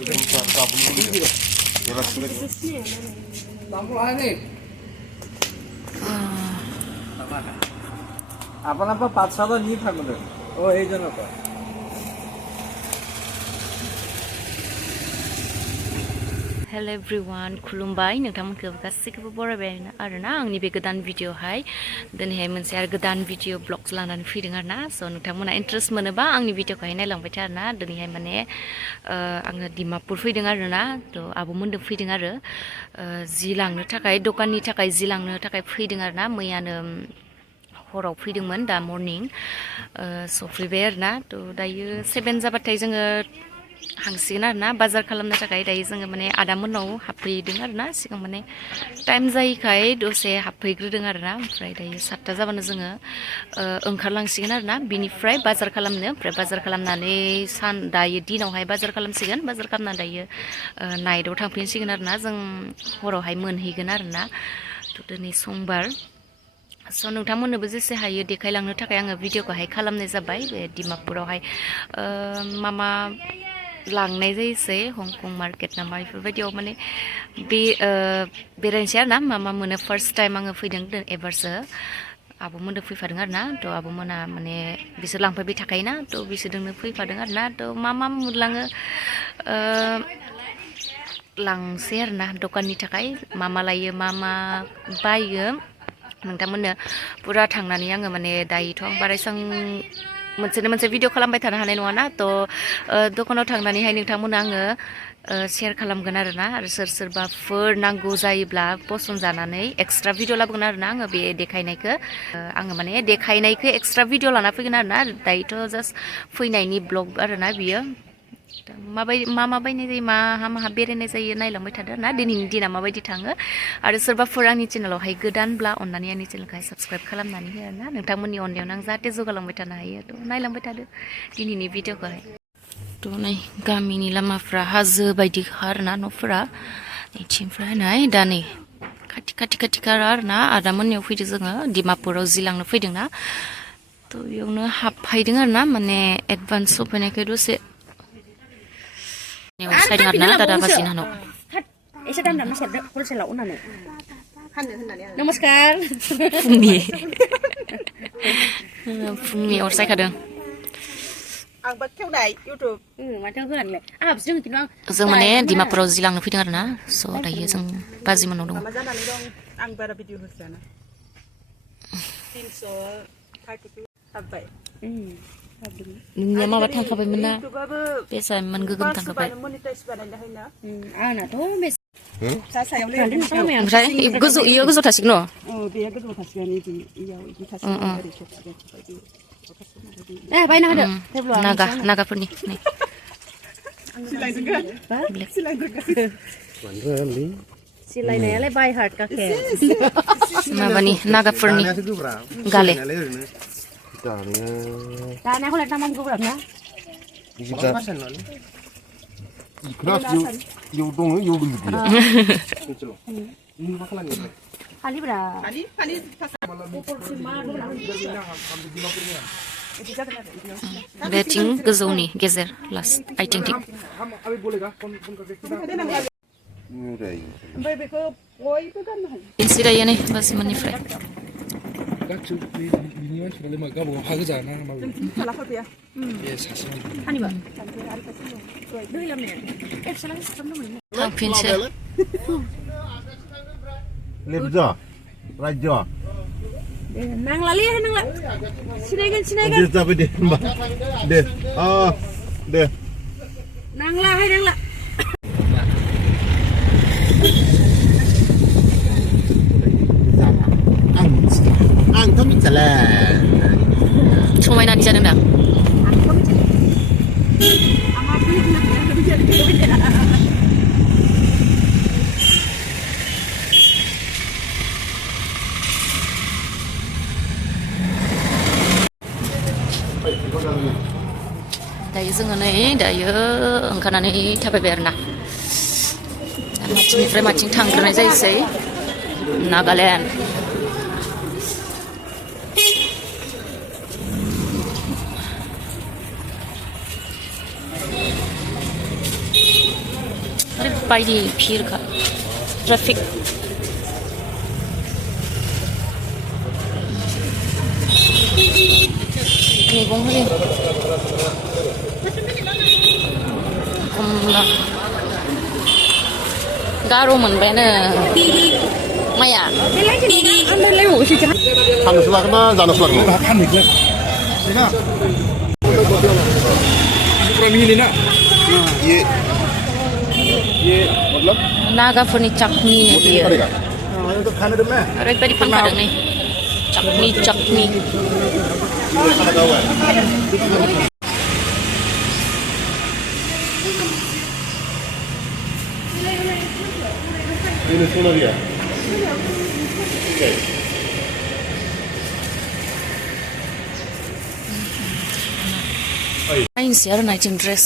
apa patsa ni thangde oh ei jono ko Hello everyone, खुलुमबाय नोंथांमोनखौ गासैखौबो बरायबाय आरोना आंनि बे गोदान भिडिअहाय दिनैहाय मोनसे आरो गोदान भिडिअ ब्लग्स लानानै फैदों आरोना स' नोंथांमोना इन्ट्रेस्ट मोनोबा आंनि भिडिअखौहाय नायलांबाय था आरोना दिनैहाय माने आङो डिमापुर फैदों आरोना थ' आब'मोनजों फैदों आरो जि लांनो थाखाय दखाननि थाखाय जि लांनो थाखाय फैदों आरोना मैयानो हराव फैदोंमोन दा मर्निं सफैबाय आरोना थ' दायो 7 जाबाथाय जोङो हांसिगोन आरोना बाजार खालामनो थाखाय दायो जोङो माने आदामोननाव हाबफैदों आरोना सिगां माने टाइम जायैखाय दसे हाबफैग्रोदों आरोना ओमफ्राय दायो 7ता जाबानो जोङो ओंखारलांसिगोन आरोना बिनिफ्राय बाजार खालामनो ओमफ्राय बाजार खालामनानै दायो दिनावहाय बाजार खालामसिगोन बाजार खालामनानै दायो नाइटआव थांफिनसिगोन आरोना जों हरावहाय मोनहैगोन आरोना थ' दिनै समबार स' नोंथांमोननोबो जेसे हायो देखायलांनो थाखाय आङो भिडिअखौहाय खालामनाय जाबाय बे डिमापुरावहाय मा लांनाय जायोसै हंकं मार्केट नामा बेफोरबायदियाव माने बे बेरायनोसै आरोना मा मोनो फार्स्ट टाइम आङो फैदों एबारसो आब'मोनजों फैफादों आरोना थ' आब'मोना माने बिसोर लांफैबाय थाखायोना थ' बिसोरजोंनो फैफादों आरोना थ' मा मोनलाङो लांसै आरोना दखाननि थाखाय मा लायो मा बायो नोंथांमोननो पुरा थांनानै आङो माने दायोथ' आं बारा एसां मोनसे भिडिअ खालामबाय थानो हानाय नङाना थ' दखानाव थांनानैहाय नोंथांमोननो आङो शेयार खालामगोन आरोना आरो सोरबाफोर नांगौ जायोब्ला पसन जानानै एक्सट्रा भिडिअ लाबोगोन आरोना आङो बे देखायनायखौ आङो माने देखायनायखौ एक्सट्रा भिडिअ लाना फैगोन आरोना दायोथ' जास्ट फैनायनि ब्लग आरोना बियो माबायदि मा बायनाय जायो माहा बेरायनाय जायो नायलांबाय थादो ना दिनैनि दिना माबायदि थाङो आरो सोरबाफोर आंनि चेनेलावहाय गोदानब्ला अननानै आंनि चेनेलखौहाय साबस्क्राइब खालामनानै हो ना नोंथांमोननि अननायावनो आं जाहाथे जौगालांबाय थानो हायो थ' नायलांबाय थादो दिनैनि भिडिअखौहाय थ' नै गामिनि लामाफ्रा हाजो बायदि आरोना न'फोरा इथिंफ्राय नाय दा नै खाथि आरोना आदामोननियाव फैदों जोङो डिमापुराव जि लांनो फैदोंना थ' बेयावनो हाबफैदों आरोना माने एडभान्स सफैनायखाय दसे साइड आरोना दादा बाजि नानाव एसे दाम दामना हरदो हलसेलाव उनानै नमस्कार फुंनि अर सायखादों आंबा खेवनाय इउटुब माथो होनानैलाय आंहा बिदिनो खिन्थु जों माने डिमापुराव जि लांनो फैदों आरोना स' दायो जों बाजि मोननाव दङ माबा जानानै दं आं बारा भिडिअ होस्राना 332 हाबबाय नोंनिया माबा थांखाबायमोन ना बेसामोन गोगोम थांखाबाय आंनाथ' ओमफ्राय गोजौ थासिगोन न' बेयो गोजौ थासिगोन इयाव इदि थासिगोन ओरै थोबसिगोन बायना होदो नागाफोरनि नै सिलायनायालाय बाय हार्ट काके माबानि नागाफोरनि गाले दानायखौलाय दामाम गोब्राब ना इयाव दङ इयाव गैया खालिब्रा बेथिं गोजौनि गेजेर लास्ट आइथिंथिं ओमफ्राय बेखौ बयबो गाननो हायो सिरायो नै बासिमोननिफ्राय थांफिनसै लेबजा रायज नांलालै नांला सिनायगोन जाबाय दे होमबा दे नांला नांला आंथ' मिथिला समायनानि जादों दा दायो जोङो नै दायो ओंखारनानै थाबायबाय आरोना माथिंनिफ्राय माथिं थांग्रोनाय जायोसै नागालेण्ड ओरैबायदि भिरखा ट्राफिक मैगं होयो खमला गार' मोनबायानो माया फाननोसो लागोन ना जानोसो लागोन minina ये मतलब नागाफोरनि चाटनि बियो पड़ेगा ये तो खाने दे मैं ओरैबायदि फानखादों नै चाटनि खाना का हुआ है ini semua dia नायनोसै आरो नायजों ड्रेस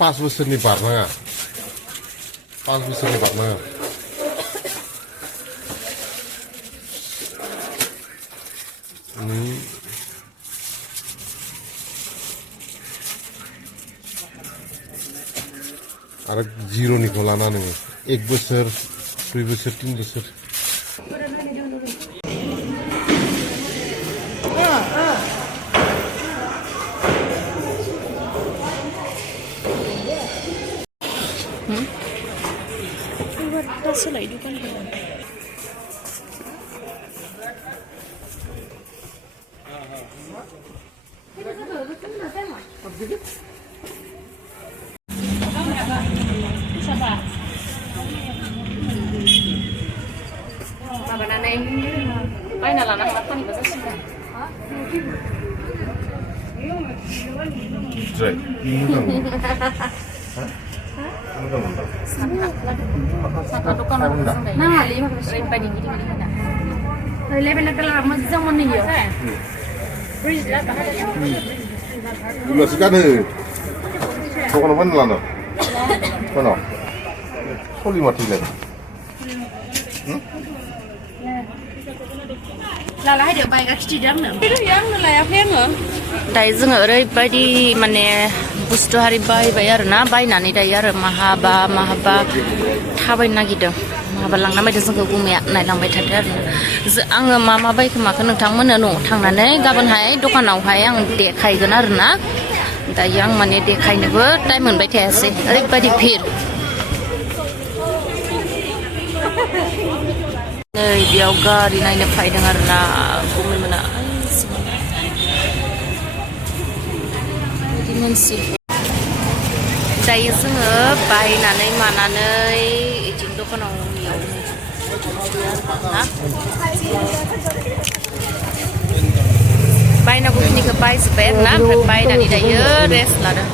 पास बोसोरनि बारनाङा 5 बोसोरनि बारनाङा आरो जिर'निखौ लाना नोङो 1 बोसोर 2 बोसोर 3 बोसोर सोलाय दुकान माबानानै बायना लाना फानबा जासिगोन साथा दखानाव नाङालै ओरैबायदि गिदिर गिदिर होना ओरैबायदि कालारा मोजां मोनहैयो Masih kan bukan mana lana, mana? Soli mati lagi. Lalaให้เดี๋ยวใบก็คิดดังเนอะไม่ได้ยังอะไรอะเพ่งเหรอ दायो जोङो ओरैबायदि माने बुस्थु हारि बायबाय आरो ना बायनानै दायो आरो माहाबा थाबायनो नागिरदों माहाबा लांना बायदों जोंखौ गुमाया नायलांबाय थादों आरो आङो मा बायखोमाखो नोंथांमोननो न'आव थांनानै गाबोनहाय दखानावहाय आं देखायगोन आरो ना दायो आं माने देखायनोबो टाइम मोनबाय थायासै ओरैबायदि भिर नै बेयाव गारि नायनो फैदों आरो ना गुमैमोना मोनसे दायो जोङो बायनानै मानानै इथिं दखानाव बायनांगौखिनिखौ बायजोब्बाय आरो ना ओमफ्राय बायनानै दायो रेस्ट लादों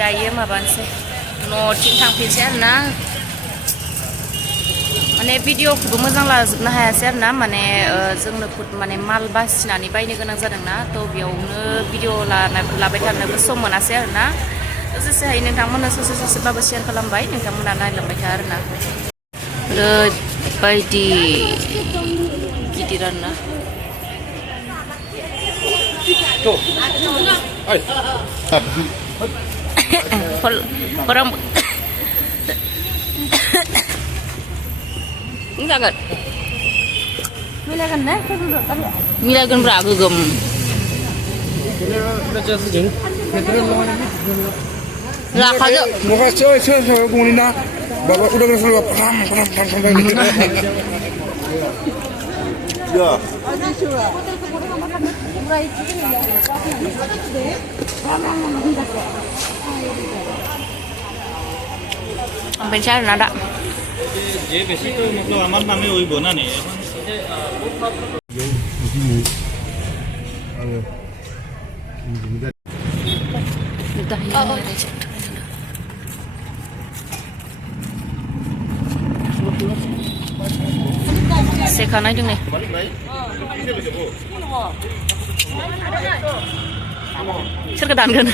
दायो माबानोसै न'थिं थांफिनसै आरो ना माने भिडिअखौबो मोजां लाजोबनो हायासै आरो ना माने जोंनो माने माल बासिनानै बायनो गोनां जादोंना थ' बेयावनो भिडिअ लाबाय थानोबो सम मोनासै आरो ना जेसे हायो नोंथांमोना ससेबाबो शेयार खालामबाय नोंथांमोना नायलांबाय था आरो ना ओरैबायदि गिदिर आरो ना orang जागोन मिलायगोन ब्रा गोगोम लाखाजों minina bapak udah ngasih pram Ya. sampai cara nada ये बेसी तो मतलब हमारे नाम में वही बोना नहीं है sekarang aja nih serkedan kan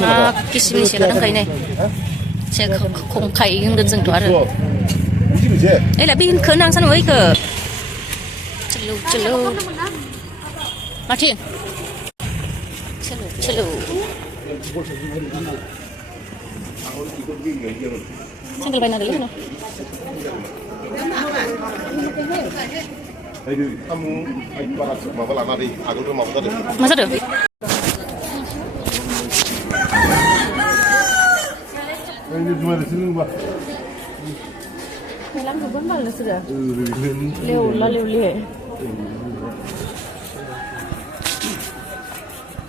나 기시미 씨가 가이네. 제가 공카이 인근 정도 알아. Đây là pin khởi năng sao vậy cơ? Chalo. Martin. Chalo. Single bay na dali no. Ayo, kamu ayo para mau lama di, aku tuh mau tadi. Masa được? Ini cuma di sini mbak. Lắm rồi vẫn vào là sửa. Liu. Liều.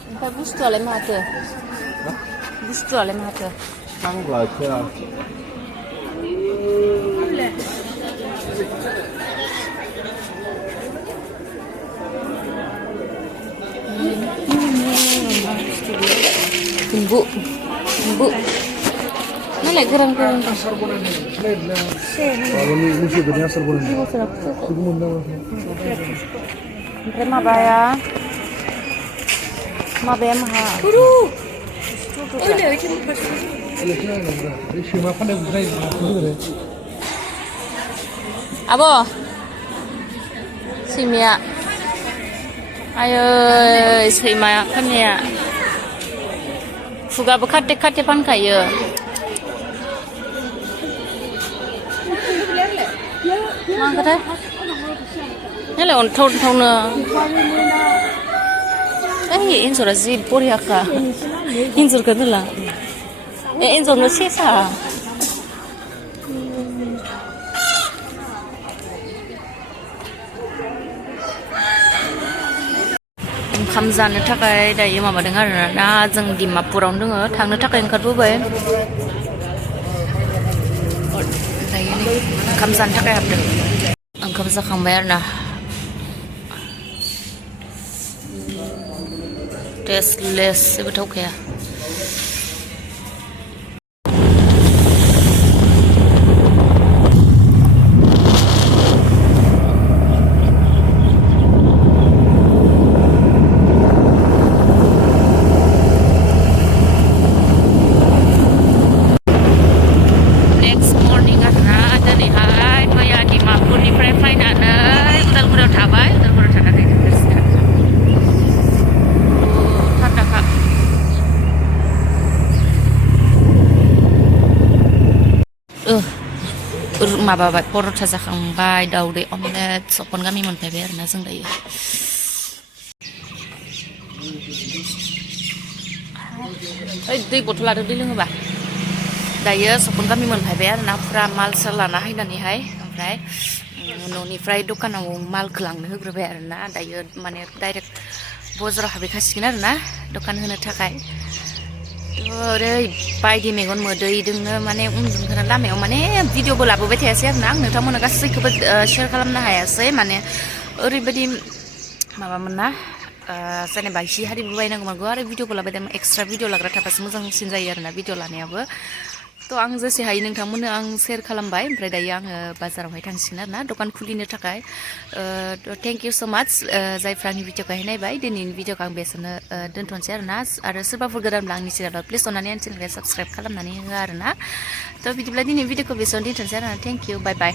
Kita gusto ale mate. Gusto ale mate. Sang là chưa? Bumbu. Nó lại kurang. Kalau ni musuh dia asal boleh. Terima baya. Mabem ha. Öyle kim başı. Şu makan da güzel. Abo. Simia. Ayo, simia kamia. Fuga bekate pan kayo. Mang cái đấy. Thế là còn thôn nữa. Ấy in rồi là gì bồi hả cả? In rồi cái là. In rồi nó chết sao? Kamzan thakai dah ima pada dengar na jeng Dimapur orang dengar thang thakai angkat bubai. Kamzan thakai apa? Angkat besar kambayar na. Tasteless sebetulnya kaya. Mababat porota zakhangbai daudi omelet sopon kami monpeber na jeng dayo. दै botol ada di loङोबा दायो sopon kami monpeber na pura mal selana hainaniहाय ओमफ्राय न'निफ्राय दखानाव माल खोलांनो होग्रोबाय आरोना दायो माने direct बजाराव हाबैखासिगोन आरोना दखान होनो थाखाय ओरैबायदि मेगन मोदैदोंनो माने उन्दुनो लामायाव माने भिडिअबो लाबोबाय थायासै आरोना आं नोंथांमोननो गासैखौबो शेयार खालामनो हायासै माने ओरैबायदि माबामोन ना जेनेबा हि हारिबो बायनांगौमोन आरो भिडिअबो लाबाय थायोमोन एक्सट्रा भिडिअ लाग्रा थाबासो मोजांसिन जायो आरोना भिडिअ लानायाबो थ' आं जेसे हायो नोंथांमोननो आं शेयार खालामबाय ओमफ्राय दायो आङो बाजारावहाय थांसिगोन आरोना दखान खुलिनो थाखाय थेंक इउ स' माच जायफ्रा आंनि भिडिअखौहाय नायबाय दिनैनि भिडिअखौ आं बेसेनो दोनथ'नोसै आरोना आरो सोरबाफोर गोदानब्ला आंनि चेनेलाव प्लिज अननानै आंनि चेनेलखौ साबस्क्राइब खालामनानै हो आरोना थ' बिदिब्ला दिनैनि भिडिअखौ बेसेयावनो दोनथ'नोसै आरोना थेंक इउ बाय बाय